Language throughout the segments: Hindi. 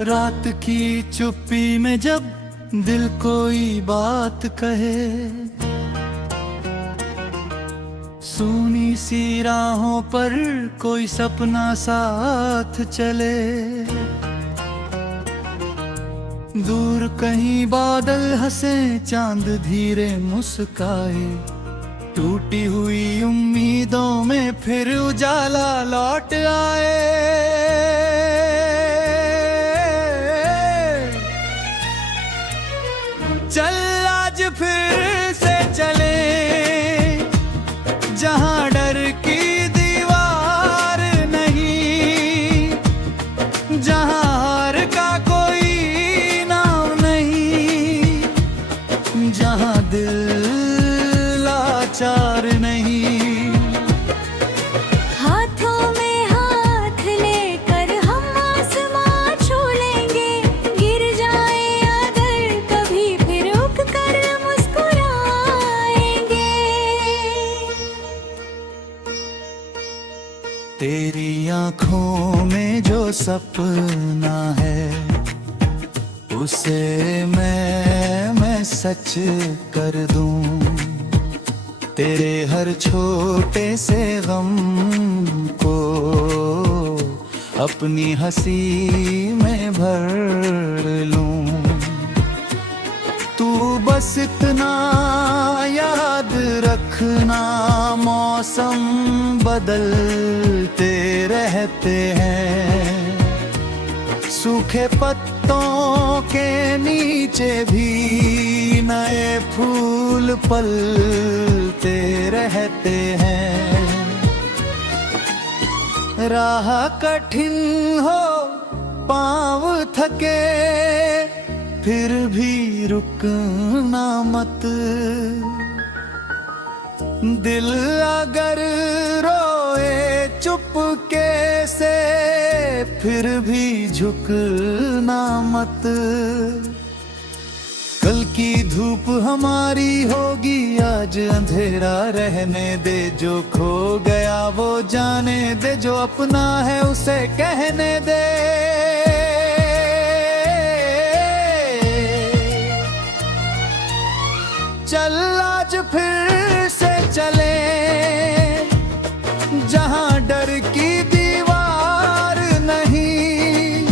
रात की चुप्पी में जब दिल कोई बात कहे, सूनी सी राहों पर कोई सपना साथ चले, दूर कहीं बादल हंसे चांद धीरे मुस्काए, टूटी हुई उम्मीदों में फिर उजाला लौट आए। चल आज फिर से चले जहां डर की दीवार नहीं, जहां हार का कोई नाम नहीं, जहां दिल लाचार नहीं। तेरी आँखों में जो सपना है उसे मैं सच कर दूं, तेरे हर छोटे से गम को अपनी हंसी में भर लूं। तू बस इतना याद रखना, मौसम बदलते रहते हैं, सूखे पत्तों के नीचे भी नए फूल पलते रहते हैं। राह कठिन हो पाँव थके फिर भी रुकना मत, दिल अगर रोए चुपके से फिर भी झुकना मत। कल की धूप हमारी होगी, आज अंधेरा रहने दे, जो खो गया वो जाने दे, जो अपना है उसे कहने दे। चल आज फिर से चले जहां डर की दीवार नहीं,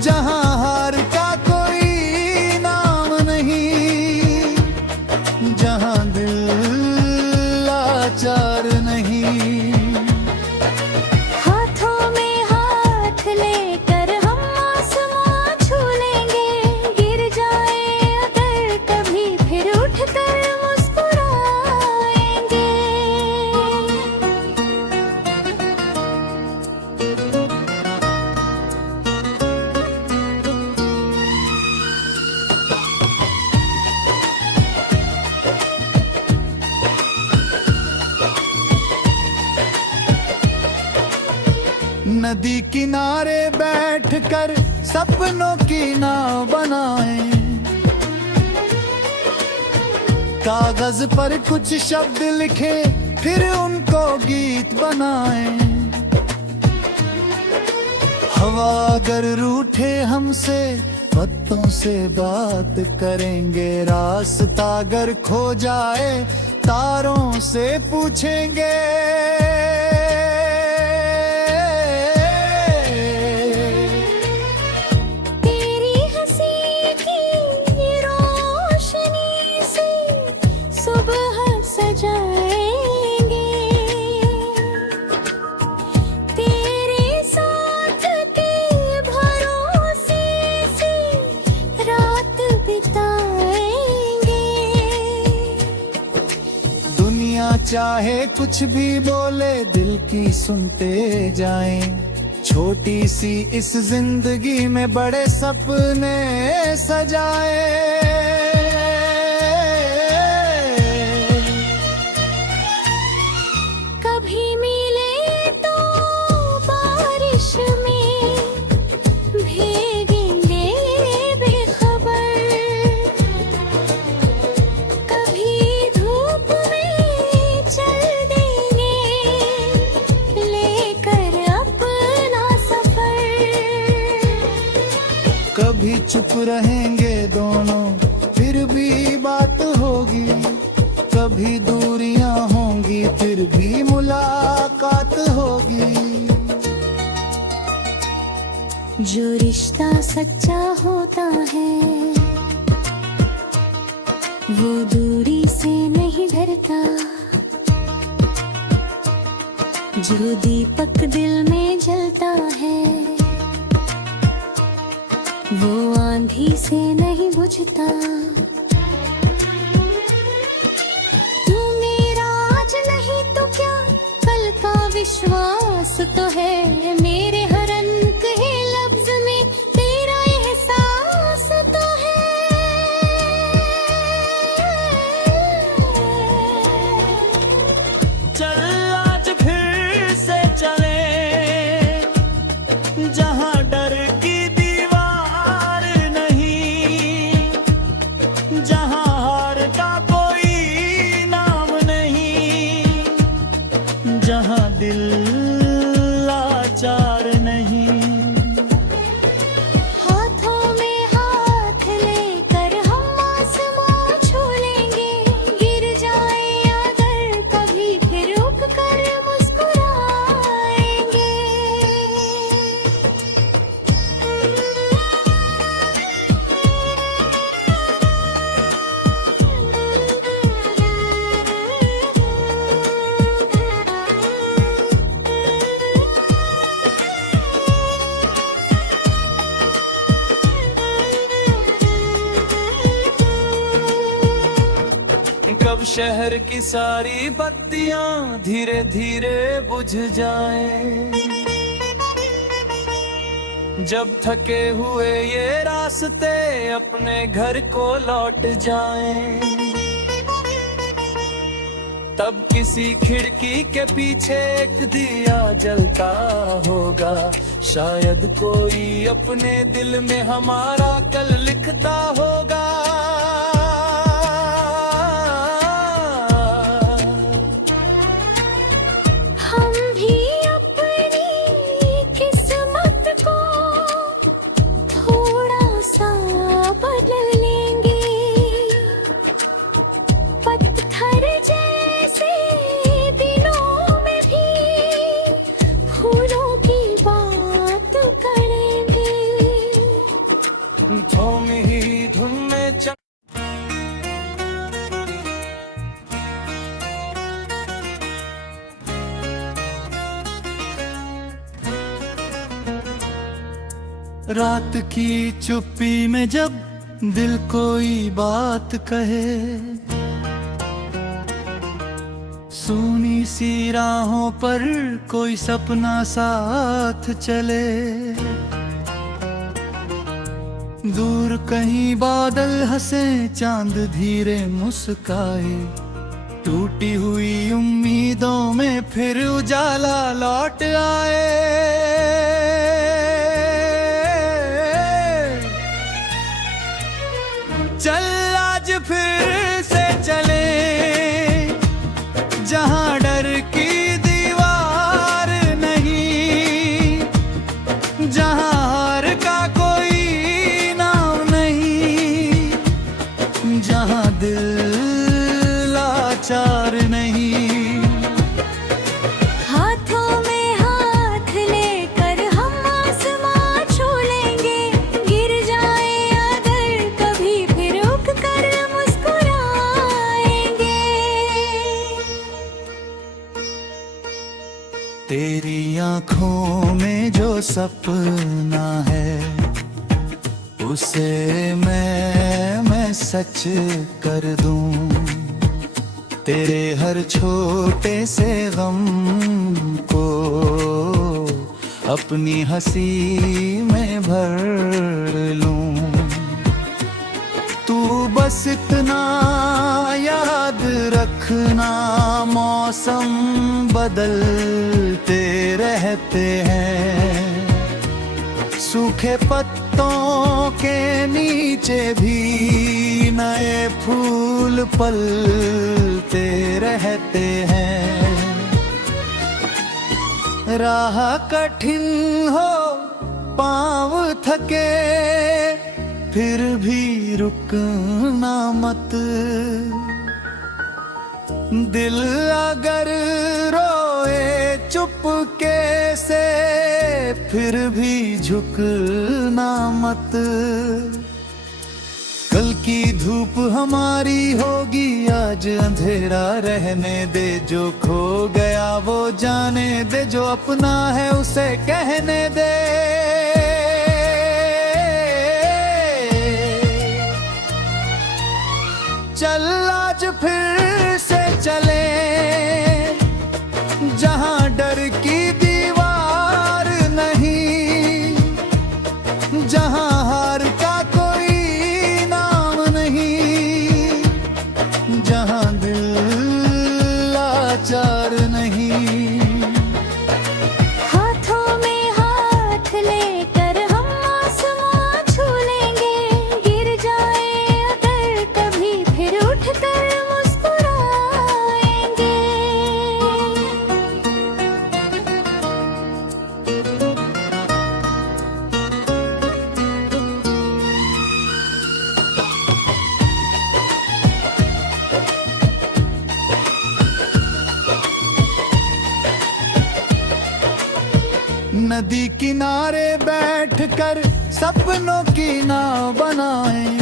जहां हार का कोई नाम नहीं, जहां दिल लाचार नहीं। नदी किनारे बैठकर सपनों की नाव बनाएं, कागज पर कुछ शब्द लिखे फिर उनको गीत बनाएं। हवा अगर रूठे हमसे पत्तों से बात करेंगे, रास्ता अगर खो जाए तारों से पूछेंगे। चाहे कुछ भी बोले दिल की सुनते जाएं, छोटी सी इस जिंदगी में बड़े सपने सजाएं। कभी मिले तो बारिश में भीगेंगे बेखबर, कभी धूप में चल देंगे लेकर अपना सफर। चुप रहेंगे दोनों फिर भी बात होगी, कभी दूरियां होंगी फिर भी मुलाकात होगी। जो रिश्ता सच्चा होता है वो दूरी से नहीं डरता, जो दीपक दिल में जलता है वो आंधी से नहीं बुझता। तू मेरा आज नहीं तो क्या कल का विश्वास तो है, मेरे हर अनकहे लफ्ज में तेरा एहसास तो है। चल आज फिर से चले जहां डर की दीवार नहीं, जहां हार का कोई नाम नहीं, जहां दिल लाचार नहीं। हाथों में हाथ लेकर हम आसमां छू लेंगे, गिर जाए अगर कभी फिर रुक कर मुस्कुराएंगे। कब शहर की सारी बत्तियां धीरे धीरे बुझ जाएं, जब थके हुए ये रास्ते अपने घर को लौट जाएं, तब किसी खिड़की के पीछे एक दिया जलता होगा, शायद कोई अपने दिल में हमारा कल लिखता होगा। हम भी अपनी किस्मत को थोड़ा सा बदल लेंगे, पत्थर जैसे दिनों में भी फूलों की बात करेंगे। थोमी ही धुन में रात की चुप्पी में जब दिल कोई बात कहे, सूनी सी राहों पर कोई सपना साथ चले, दूर कहीं बादल हंसे चांद धीरे मुस्काए, टूटी हुई उम्मीदों में फिर उजाला लौट आए। चल आज फिर से चले जहां डर की दीवार नहीं, जहां हार का कोई नाम नहीं, जहां दिल लाचार नहीं। हाथों में हाथ लेकर हम आसमां छू लेंगे, गिर जाए अगर कभी फिर रुक कर मुस्कुराएंगे। तेरी आँखों में जो सपना है उसे मैं सच कर दूं, तेरे हर छोटे से गम को अपनी हंसी में भर लूं। तू बस इतना याद रखना, मौसम बदलते रहते हैं, सूखे पत्तों के नीचे भी नए फूल पलते रहते हैं। राह कठिन हो पाँव थके, फिर भी रुकना मत। दिल अगर रोए चुपके से, फिर भी झुकना मत। कल की धूप हमारी होगी, आज अंधेरा रहने दे। जो खो गया वो जाने दे, जो अपना है उसे कहने दे। चल आज फिर से चले, जहां डर की दीवार नहीं, जहां हार का कोई नाम नहीं, जहां दिल लाचार नहीं। हाथों में हाथ लेकर हम आसमां छू लेंगे। गिर जाए अगर कभी फिर उठकर मुस्कुराएंगे। नदी किनारे बैठकर सपनों की नाव बनाएं।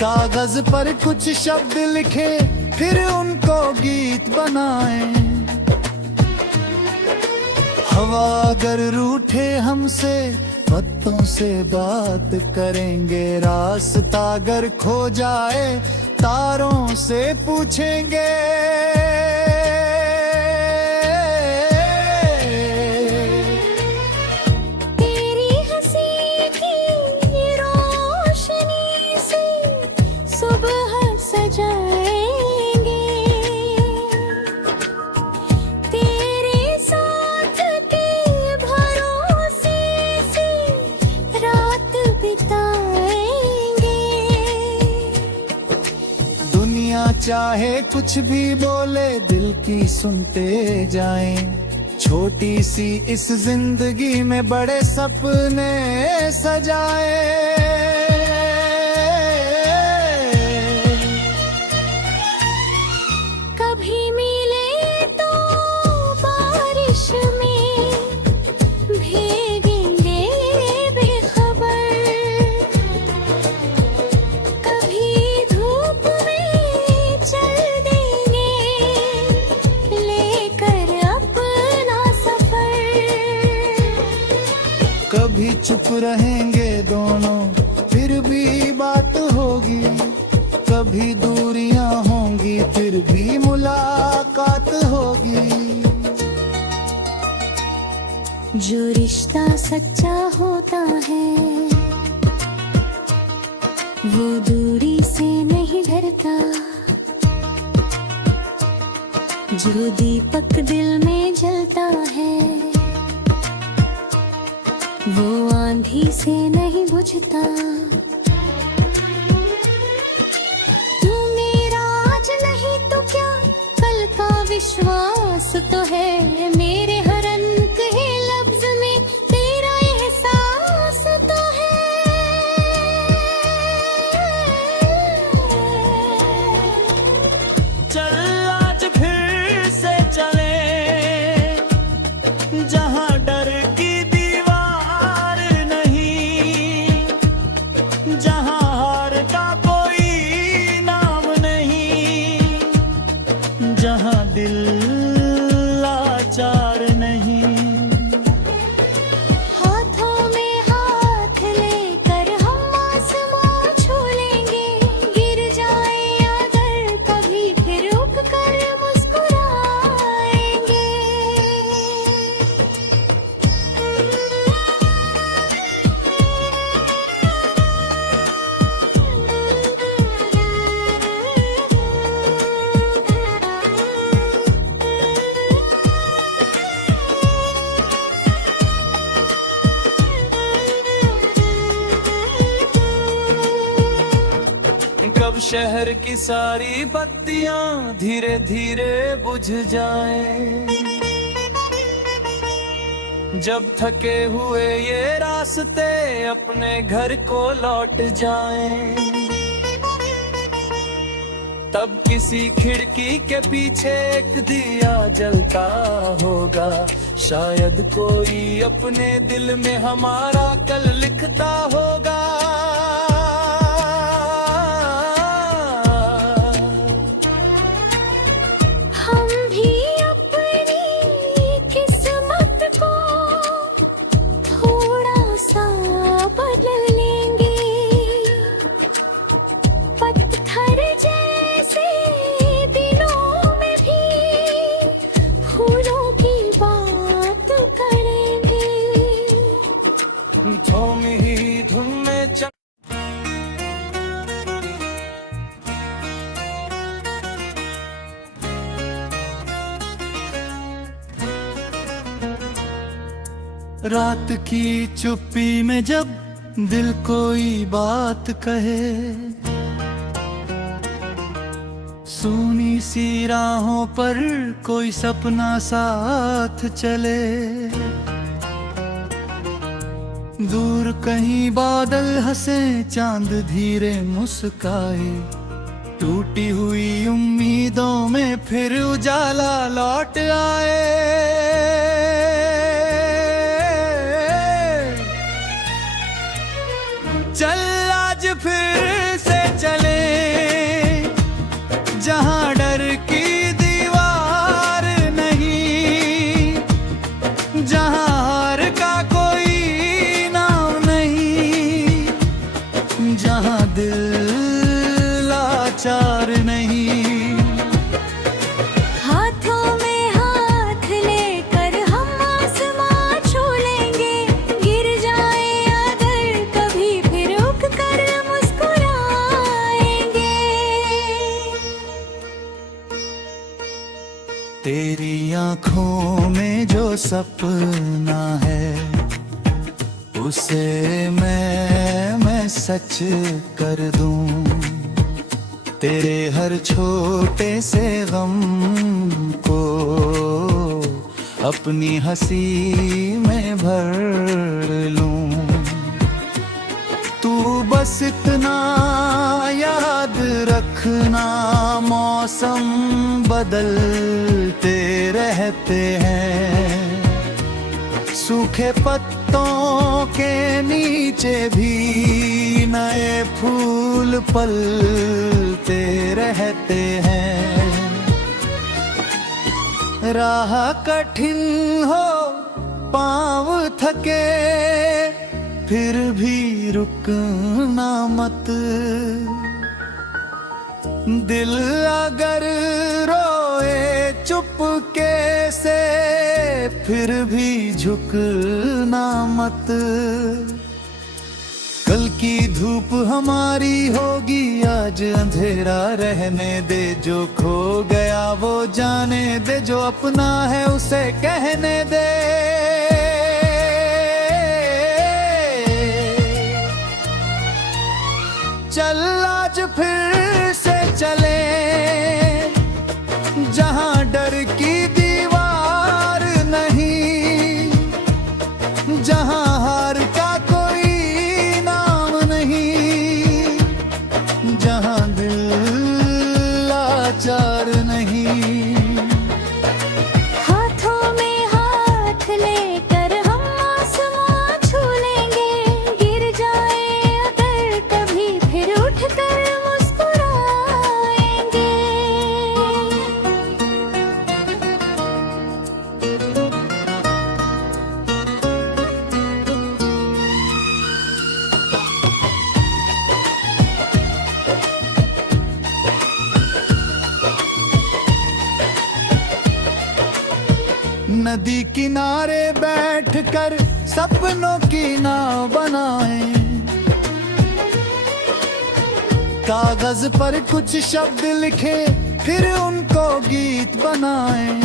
कागज पर कुछ शब्द लिखे, फिर उनको गीत बनाएं। हवा अगर रूठे हमसे, पत्तों से बात करेंगे। रास्ता अगर खो जाए, तारों से पूछेंगे। तेरी हंसी की रोशनी से सुबह सजाएंगे। तेरे साथ के भरोसे से रात बिताएंगे। दुनिया चाहे कुछ भी बोले, दिल की सुनते जाएं। छोटी सी इस जिंदगी में बड़े सपने सजाए। कभी मिले तो बारिश में भीगेंगे बेखबर। कभी धूप में चल देंगे, लेकर अपना सफर। कभी चुप रहेंगे दोनों, फिर भी बात होगी। कभी दूरियां होंगी, फिर भी मुलाकात होगी। जो रिश्ता सच्चा होता है, वो दूरी से नहीं डरता। जो दीपक दिल में जलता है, वो आंधी से नहीं बुझता। तू मेरा आज नहीं तो क्या, कल का विश्वास तो है। मेरे हर अनकहे लफ्ज में तेरा एहसास तो है। चल आज फिर से चले, जहां डर की दीवार नहीं, जहां हार का कोई नाम नहीं, जहां दिल लाचार नहीं। हाथों में हाथ लेकर हम आसमां छू लेंगे। गिर जाए अगर कभी फिर उठकर मुस्कुराएंगे। कब शहर की सारी बत्तियां धीरे धीरे बुझ जाएं, जब थके हुए ये रास्ते अपने घर को लौट जाएं, तब किसी खिड़की के पीछे एक दिया जलता होगा। शायद कोई अपने दिल में हमारा कल लिखता होगा। हम भी अपनी किस्मत को थोड़ा सा बदल लेंगे। पत्थर जैसे दिलों में भी फूलों की बात करेंगे। थोम ही धुन में चल रात की चुप्पी में जब दिल कोई बात कहे, सूनी सी राहों पर कोई सपना साथ चले। दूर कहीं बादल हंसे, चांद धीरे मुस्काए, टूटी हुई उम्मीदों में फिर उजाला लौट आए। चल आज फिर से चले, जहां डर की दीवार नहीं, जहां हार का कोई नाम नहीं, जहां दिल लाचार नहीं। हाथों में हाथ लेकर हम आसमां छू लेंगे। गिर जाए अगर कभी फिर उठ कर मुस्कुराएंगे। तेरी आँखों में जो सपना है, उसे मैं सच कर दूं। तेरे हर छोटे से गम को अपनी हंसी में भर लूं। तू बस इतना याद रखना, मौसम बदलते रहते हैं। सूखे पत्तों के नीचे भी नए फूल पलते रहते हैं। राह कठिन हो, पाँव थके, फिर भी रुकना मत। दिल अगर रोए चुपके से, फिर भी झुकना मत। कल की धूप हमारी होगी, आज अंधेरा रहने दे। जो खो गया वो जाने दे, जो अपना है उसे कहने दे। चल आज फिर से चले, जहां डर की दीवार नहीं, जहां हार का कोई नाम नहीं, जहां दिल लाचार नहीं। हाथों में हाथ लेकर हम आसमां छू लेंगे। गिर जाए अगर कभी फिर उठ कर मुस्कुराएंगे। नदी किनारे बैठकर सपनों की नाव बनाएं। कागज पर कुछ शब्द लिखे, फिर उनको गीत बनाएं।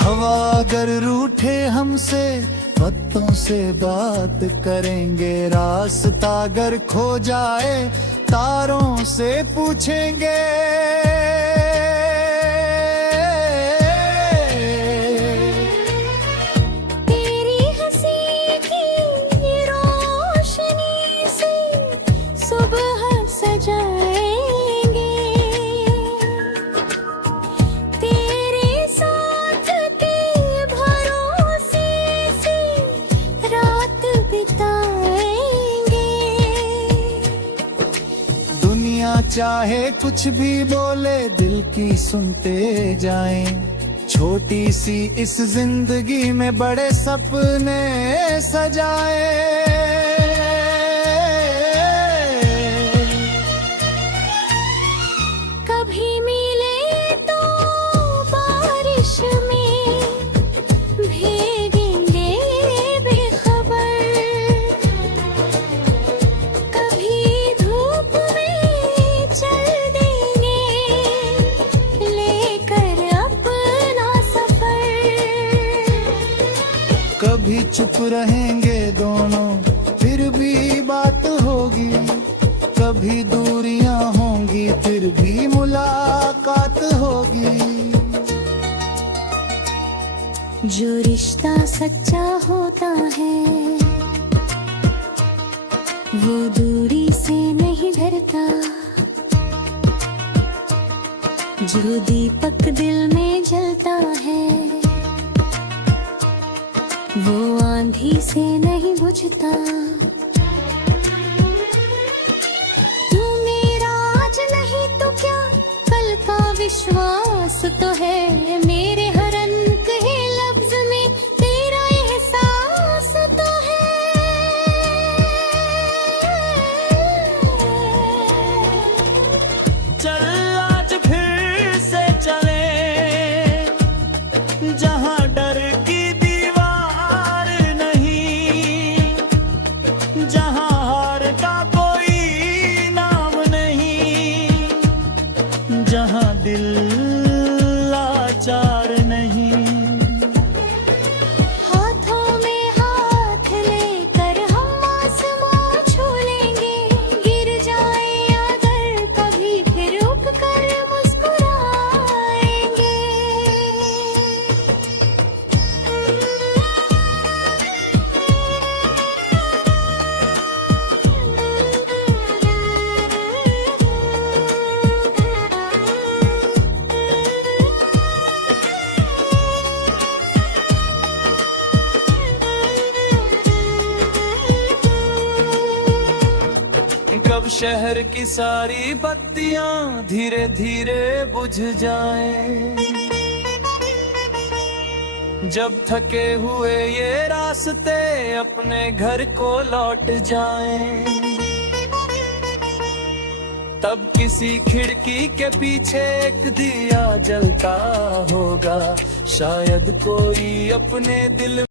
हवा अगर रूठे हमसे, पत्तों से बात करेंगे। रास्ता अगर खो जाए, तारों से पूछेंगे। चाहे कुछ भी बोले दिल की सुनते जाएं। छोटी सी इस जिंदगी में बड़े सपने सजाए। कभी मिले तो बारिश में भीगेंगे बेखबर, कभी धूप में चल देंगे लेकर अपना सफर। कभी चुप रहेंगे दोनों फिर भी बात होगी, कभी दूरियां होंगी फिर भी मुलाकात होगी। जो रिश्ता सच्चा होता है वो दूरी से नहीं डरता, जो दीपक दिल में जलता है वो आंधी से नहीं बुझता। तू मेरा आज नहीं तो क्या कल का विश्वास तो है, मेरे हर अनकहे लफ्ज में तेरा एहसास तो है। चल आज फिर से चले जहां डर की दीवार नहीं, जहां हार का कोई नाम नहीं, जहां दिल लाचार नहीं। हाथों में हाथ लेकर हम आसमां छू लेंगे, गिर जाए अगर कभी फिर रुक कर मुस्कुराएंगे। कब शहर की सारी बत्तियां धीरे धीरे बुझ जाएं, जब थके हुए ये रास्ते अपने घर को लौट जाएं। तब किसी खिड़की के पीछे एक दिया जलता होगा, शायद कोई अपने दिल